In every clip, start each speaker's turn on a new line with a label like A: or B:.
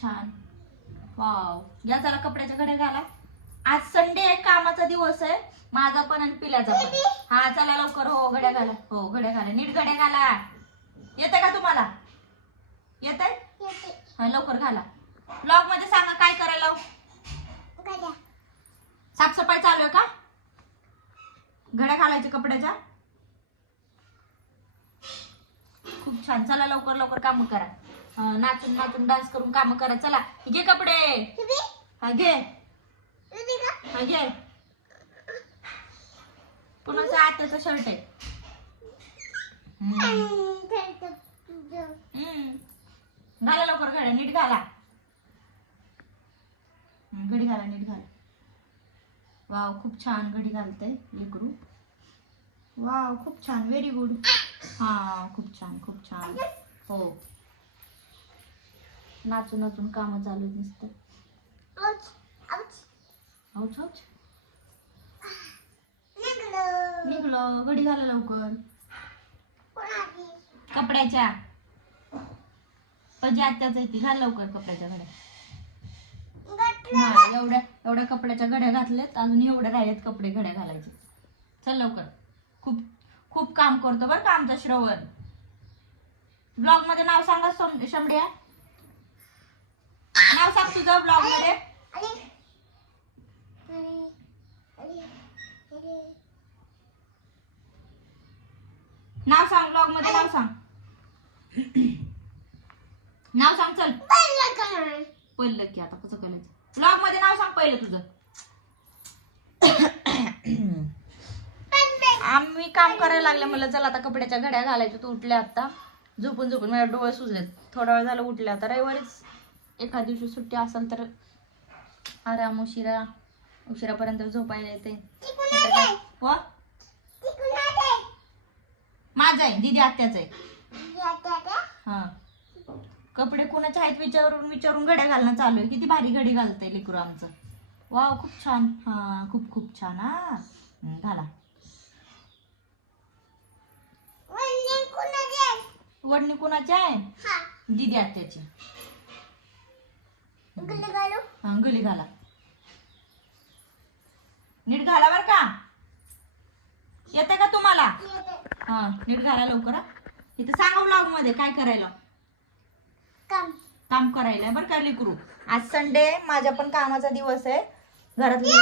A: छान. वाव या चला कपड्याच्या घड्या घाला. आज संडे आहे कामाचा दिवस आहे. माझा पण आणि पिल्याचा पण. हा चला लवकर. हो घड्या घाला. हो घड्या घाला. नीट घड्या घाला. येते का तुम्हाला? येत हा लवकर घाला. ब्लॉगमध्ये सांगा काय करायला? साफसफाई चालू आहे का? घड्या घालायच्या कपड्याच्या? खूप छान. चला लवकर लवकर काम करा. नाचून नाचून डान्स करून काम करा. चला घे कपडे. हा घे. हा घे. कुणाचं आत्याचं शर्ट आहे. घाला लवकर घड्या नीट घाला. घडी घाला नीट घाला. वाव खूप छान घडी घालतंय लेकरू वाव खूप छान व्हेरी गुड हा खूप छान खूप छान. हो. नाचून नाचून काम चालू दिसत औच औच निघलं. घडी घाला लवकर. कपड्याच्या. पजी आत्याच आहे ती घाल लवकर कपड्याच्या घड्या. हा एवढ्या एवढ्या कपड्याच्या घड्या घातल्यात. अजून एवढ्या राहिलेत कपडे घड्या घालायचे. चल लवकर. खूप खूप काम करतो बरं का आमचा श्रवण. ब्लॉगमध्ये नाव सांगा शंभड्या नाव सांग तुझं ब्लॉगमध्ये. नाव सांग ब्लॉगमध्ये नाव सांग. नाव सांग चल. पहिलं की आता कसं करायचं? ब्लॉगमध्ये नाव सांग पहिलं तुझं. आम्ही काम करायला लागले मला चला आता कपड्याच्या घड्या घालायच्या तू उठल्या आता. झोपून झोपून माझ्या डोळे सुजलेत. थोडा वेळ झाला उठल्या आता. रविवारीच एखाद दिवशी सुट्टी असेल तर आराम उशिरा उशिरापर्यंत झोपायला येते? हो? माझं आहे दिदी आत्याचं आहे. हा. कपडे कोणाच्या आहेत विचारून विचारून घड्या घालणं चालू आहे. किती भारी घडी घालतंय लेकरू आमचं. वाव खूप छान. हा खूप खूप छान. हा. घाला. वडणी कोणाची आहे? दिदी आत्याची. हा गली घाला. नीट घाला बर का? येते का तुम्हाला? हा नीट घाला लवकर. इथं सांगा ब्लॉगमध्ये काय करायला. काम. करायला बरं का लेकरू? आज संडे माझ्या पण कामाचा दिवस आहे. घरातली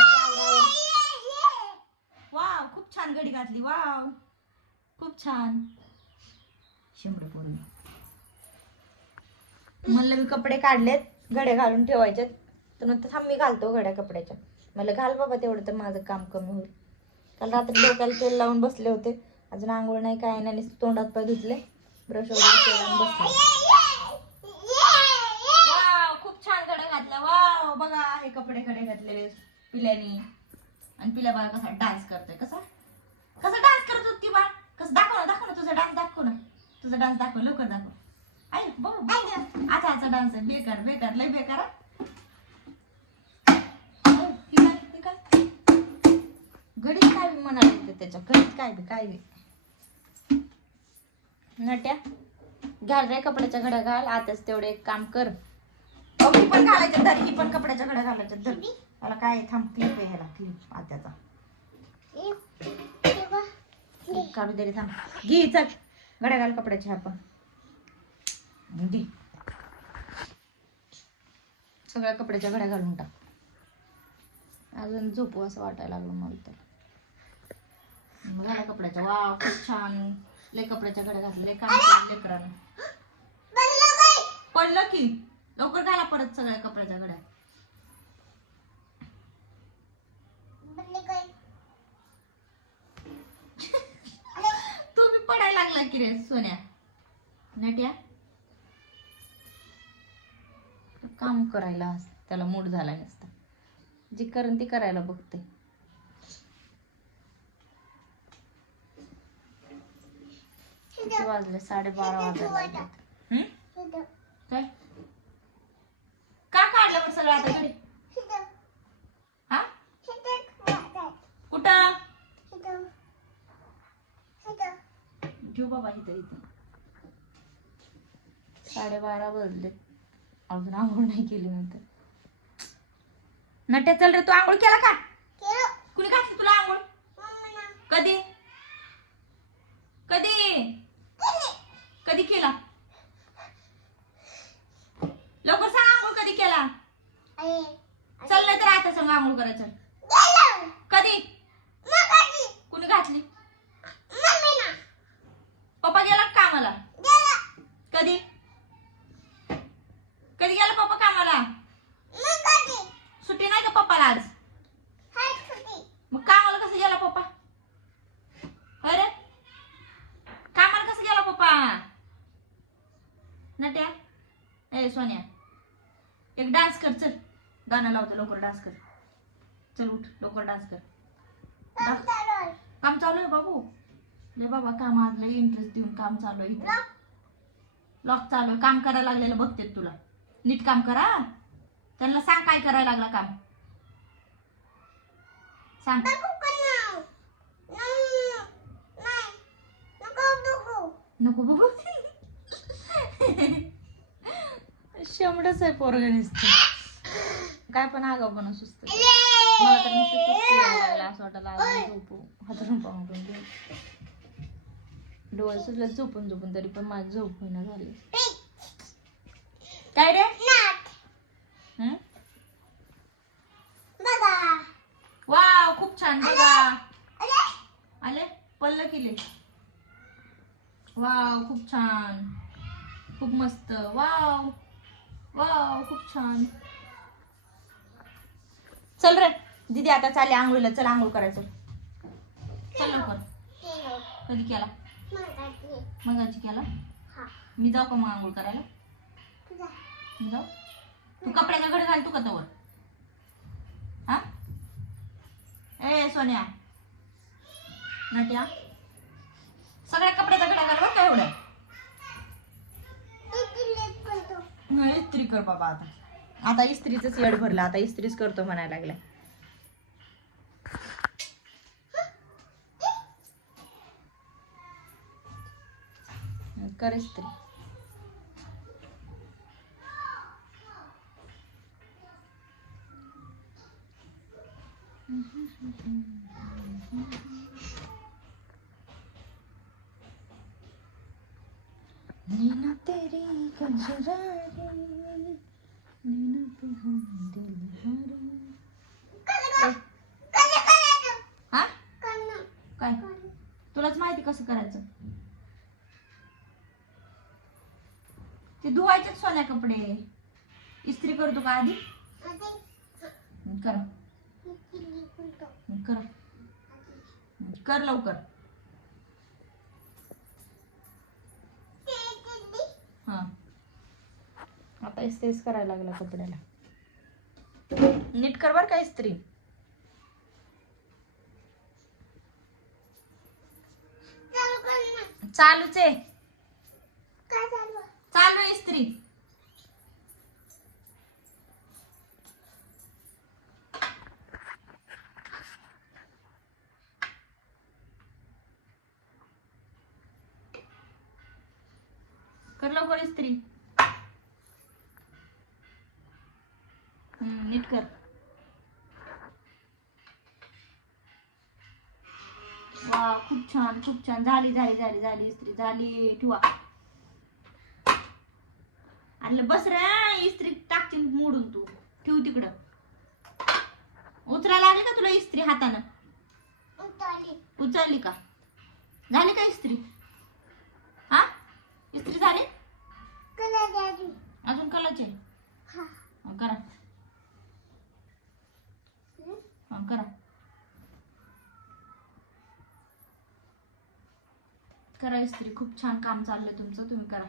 A: वाव खूप छान घडी घातली वाव. खूप छान. शंभर पूर्ण म्हणलं मी कपडे काढलेत. घड्या घालून ठेवायच्यात. तर नंतर थांब मी घालतो हो घड्या कपड्याच्या. मला घाल बाबा तेवढं तर माझं काम कमी होईल. काल रात्री डोक्याला तेल लावून बसले होते. अजून आंघोळ नाही काय नाही तोंडात पाय धुतले. ब्रश वगैरे केला बसले. वाव खूप छान घड्या घातल्या. वा बघा हे कपडे घडे घातलेले पिल्यानी. आणि पिल्या बाळा कसा डान्स करतोय कसा? कसा डान्स करत होती बाळ? कसं दाखव ना दाखव ना तुझा डान्स दाखव ना. तुझा डान्स दाखव लवकर दाखव. आई बघ आता आचा डान्स बेकार बेकार लय बेकार घडीत काय? बी म्हणाले त्याच्या. घडीत काय बी काय बी. नट्या घाल रे कपड्याच्या घड्या घाल आताच तेवढे एक काम कर. ही पण घालायच्या धर ही पण कपड्याच्या घड्या घालायच्या धर मला काय थांब क्लिप आहे ह्याला क्लिप आत्याचा. काढू दे रे थांब. घे चल. घड्या घाल कपड्याच्या आपण. दी. सगळ्या कपड्याच्या घड्या घालून टाक. अजून झोपू असं वाटायला लागलं मला तर. घाला कपड्याच्या वा खूप छान. लय कपड्याच्या घड्या घातले काम लेकरानं. पडलं की लवकर घाला परत सगळ्या कपड्याच्या घड्या. तुम्ही पडायला लागला की रे सोन्या. नट्या? काम करायला त्याला मूड झाला नसता जी करण ती करायला बघते. किती वाजले? साडेबारा वाजले काय? का काढलं मग सगळं आता घरी? हा? कुठं? घेऊ बाबा इथं इथं. साडेबारा वाजले. अजून आंघोळ नाही केली नंतर. नट्या चल रे तू आंघोळ केला का? कुणी घातली तुला आंघोळ? कधी कधी कधी केला लवकर सांग आंघोळ कधी केला चल नाही तर आता सांग आंघोळ करायचं कधी कुणी घातली पप्पा गेला का कामाला कधी कधी गेला पप्पा कामाला सुट्टी नाही का पप्पाला आज मग कामाला कसं गेला पप्पा अरे कामाला कसं गेला पप्पा नट्या ए सोन्या. एक डान्स कर चल. गाणं लावतो लवकर डान्स कर. चल उठ लवकर डान्स कर. काम चालू आहे. बाबू. ले बाबा कामात लय इंटरेस्ट देऊन काम चालू आहे लॉक चालू आहे काम करायला लागलेलं बघते तुला. नीट काम करा. त्यांना सांग काय करायला लागला काम. सांग. नको बघू. शेमडच आहे पोरगं नुसतं. काय पण आगाव पण सुस्त मला तर नुसतं सुस्ती यायला लागलं असं वाटायला लागलं झोपू. हातरून पाहून घेऊ डोळे सुटलं झोपून झोपून तरी पण माझी झोप होईना झाली. काय रे? हं? वाव खूप छान बघा. आले? पल्ल केले. वाव खूप छान. खूप मस्त. वाव. वाव खूप छान. चल रे दीदी आता चालले आंघोळीला. चल आंघोळ करायचं. चल लवकर. कधी केला? मगाची केला? मी जाऊ का मग आंघोळ करायला? जाऊ? तू कपड्याच्या घड घाल तू का तवर? हा? ए सोन्या. नट्या. सगळ्या कपड्याचा घडा घाल बरं का एवढ्या नाही, इस्त्री कर बाबा आता. आता इस्त्रीच येड भरला आता इस्त्रीच करतो म्हणायला लागलाय. कर इस्त्री. नैना तेरी कजरारी नैना पे हम दिल हारे हा काय तुलाच माहिती कसं करायचं ते धुवायचे सोन्या कपडे इस्त्री करतो का आधी कर कर. कर लवकर. हा. आता इस्त्रीच करायला लागला कपड्याला. नीट कर बर का इस्त्री. चालूच आहे. चालू आहे इस्त्री. कर लवकर इस्त्री. नीट कर. वा खूप छान खूप छान. झाली झाली झाली झाली इस्त्री झाली. ठेवा. आणि बस रे इस्त्री टाकतील मोडून तू. ठेव तिकडं. उचलायला लागली का तुला इस्त्री हातानं? उचलली का? झाली का इस्त्री हा इस्त्री झाली अजून कलाचे करा हा, करा करा इस्त्री खूप छान काम चाललंय तुमचं तुम्ही करा.